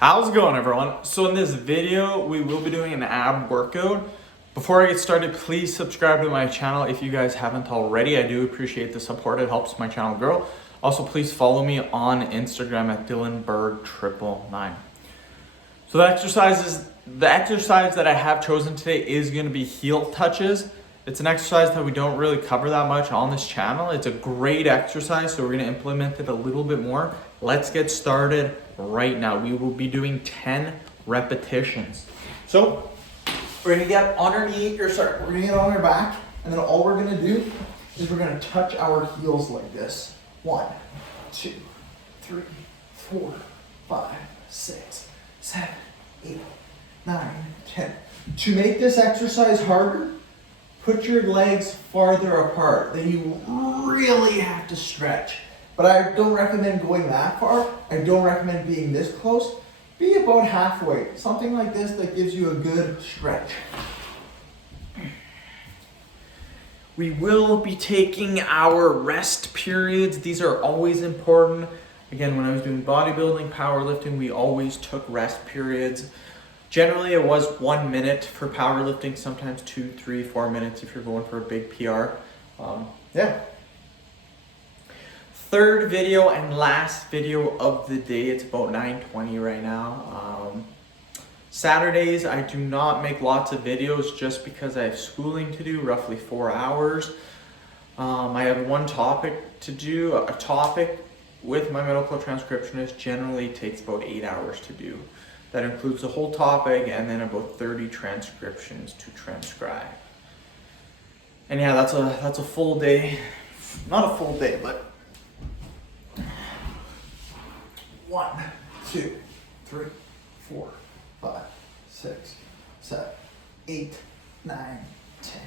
How's it going, everyone? So in this video, we will be doing an ab workout. Before I get started, please subscribe to my channel if you guys haven't already. I do appreciate the support. It helps my channel grow. Also, please follow me on Instagram at DylanBerg999. So the exercise that I have chosen today is going to be heel touches. It's an exercise that we don't really cover that much on this channel. It's a great exercise, so we're going to implement it a little bit more. Let's get started right now. We will be doing 10 repetitions. So we're going to get on our knee, we're going to get on our back, and then all we're going to do is we're going to touch our heels like this. 1, 2, 3, 4, 5, 6, 7, 8, 9, 10. To make this exercise harder, put your legs farther apart. Then you really have to stretch. But I don't recommend going that far. I don't recommend being this close. Be about halfway. Something like this that gives you a good stretch. We will be taking our rest periods. These are always important. Again, when I was doing bodybuilding, powerlifting, we always took rest periods. Generally, it was 1 minute for powerlifting, sometimes 2, 3, 4 minutes if you're going for a big PR. Yeah. Third video and last video of the day. It's about 9:20 right now. Saturdays, I do not make lots of videos just because I have schooling to do, roughly 4 hours. I have one topic to do. A topic with my medical transcriptionist generally takes about 8 hours to do. That includes the whole topic and then about 30 transcriptions to transcribe. And yeah, that's a full day. Not a full day, but 1, 2, 3, 4, 5, 6, 7, 8, 9, 10.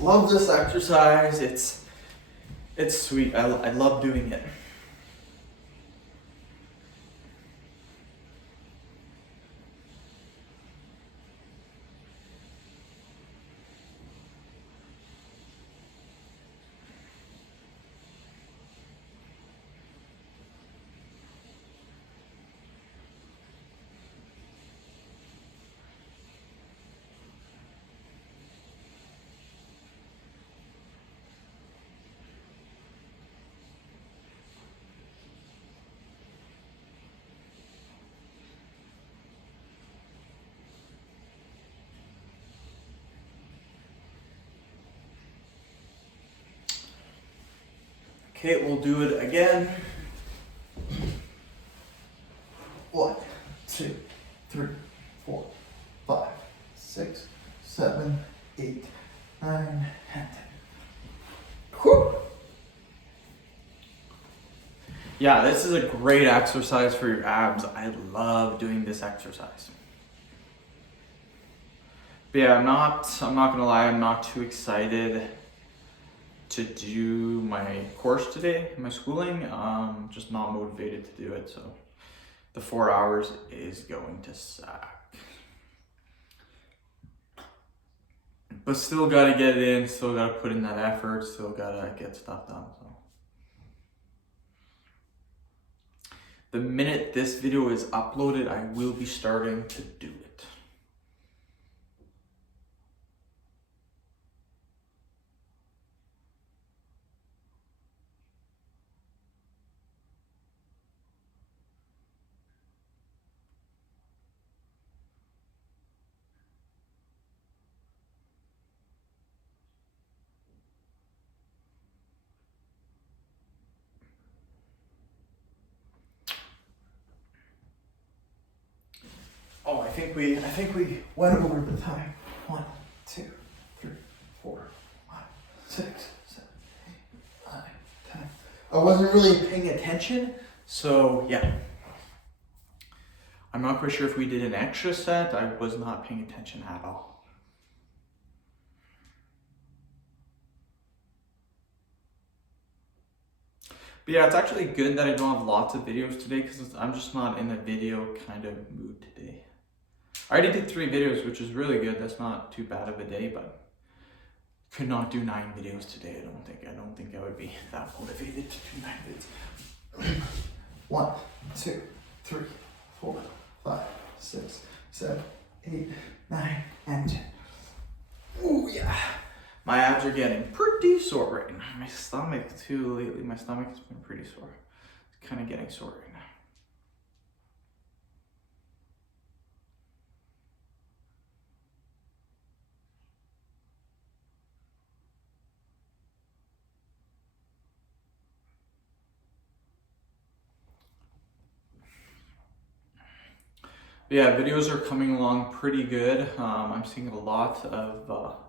Love this exercise. It's sweet. I love doing it. Okay, we'll do it again. 1, 2, 3, 4, 5, 6, 7, 8, 9, 10. Whew. Yeah, this is a great exercise for your abs. I love doing this exercise. But yeah, I'm not gonna lie, I'm not too excited to do my course today, my schooling. Just not motivated to do it, so the 4 hours is going to suck. But still gotta get it in, still gotta put in that effort, still gotta get stuff done. So the minute this video is uploaded, I will be starting to do it. Oh, I think we went over the time. 1, 2, 3, 4, 5, 6, 7, 8, 9, 10. I wasn't really paying attention, so yeah. I'm not quite sure if we did an extra set. I was not paying attention at all. But yeah, it's actually good that I don't have lots of videos today because I'm just not in a video kind of mood today. I already did 3 videos, which is really good. That's not too bad of a day, but could not do 9 videos today. I don't think I would be that motivated to do 9 videos. 1, 2, 3, 4, 5, 6, 7, 8, 9, and 10. Ooh, yeah. My abs are getting pretty sore right now. My stomach too lately. My stomach has been pretty sore. It's kind of getting sore right now. Yeah, videos are coming along pretty good. I'm seeing a lot of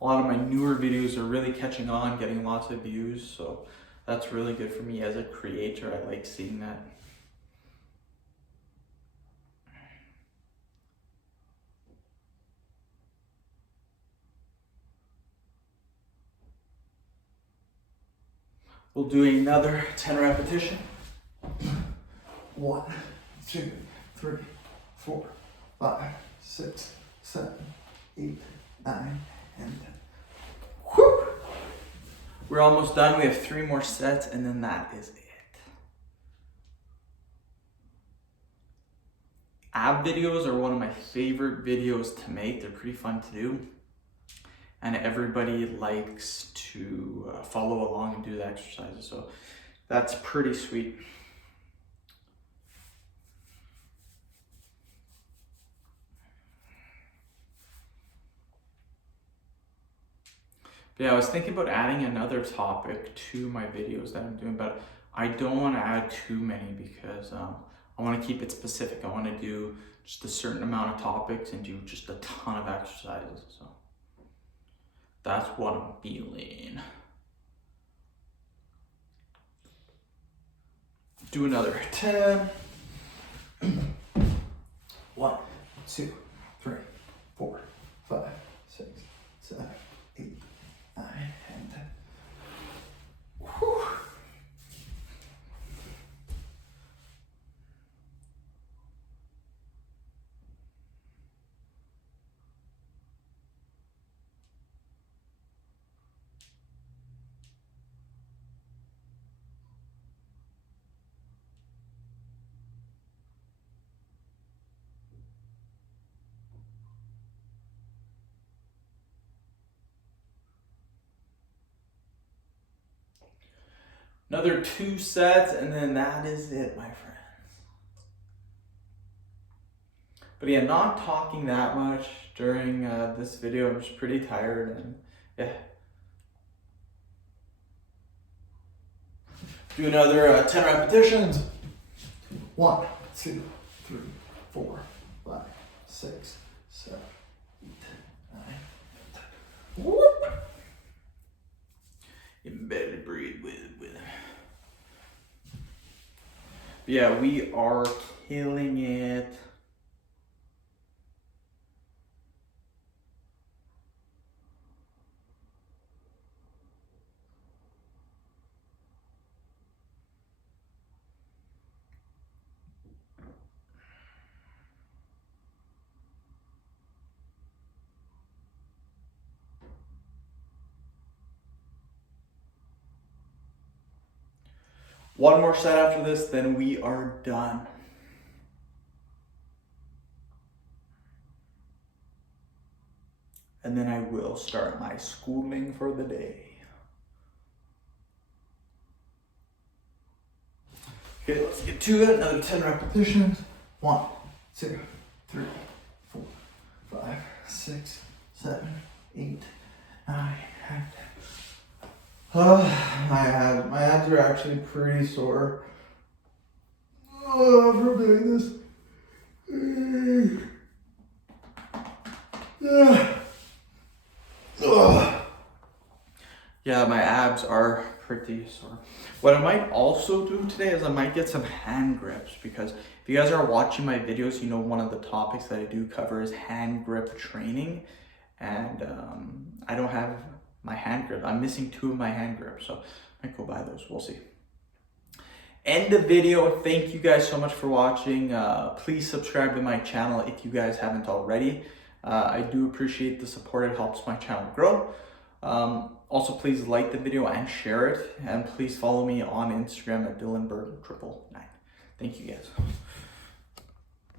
my newer videos are really catching on, getting lots of views. So that's really good for me as a creator. I like seeing that. We'll do another 10 repetition. 1, 2, 3, 4, 5, 6, 7, 8, 9, and 10. Whew. We're almost done. We have 3 more sets, and then that is it. Ab videos are one of my favorite videos to make. They're pretty fun to do. And everybody likes to follow along and do the exercises. So that's pretty sweet. But yeah, I was thinking about adding another topic to my videos that I'm doing, but I don't want to add too many because I want to keep it specific. I want to do just a certain amount of topics and do just a ton of exercises. So that's what I'm feeling. Do another 10. 1, 2, 3, 4, 5, 6, 7, 8, 9, and 10. Whew. Another 2 sets, and then that is it, my friends. But yeah, not talking that much during this video. I'm just pretty tired, and yeah. Do another 10 repetitions. 1, 2, 3, 4, 5, 6, 7, 8, 9, 10. Whoop! You can barely breathe with it. Yeah, we are killing it. One more set after this, then we are done. And then I will start my schooling for the day. Okay, let's get to it. Another 10 repetitions. 1, 2, 3, 4, 5, 6, 7, 8, 9, and 10. My abs are actually pretty sore from doing this. Yeah, my abs are pretty sore. What I might also do today is I might get some hand grips, because if you guys are watching my videos, you know one of the topics that I do cover is hand grip training. And I don't have my hand grip. I'm missing 2 of my hand grips, so I might go buy those. We'll see. End the video. Thank you guys so much for watching. Please subscribe to my channel if you guys haven't already. I do appreciate the support. It helps my channel grow. Also, please like the video and share it. And please follow me on Instagram at DylanBurton999. Thank you guys.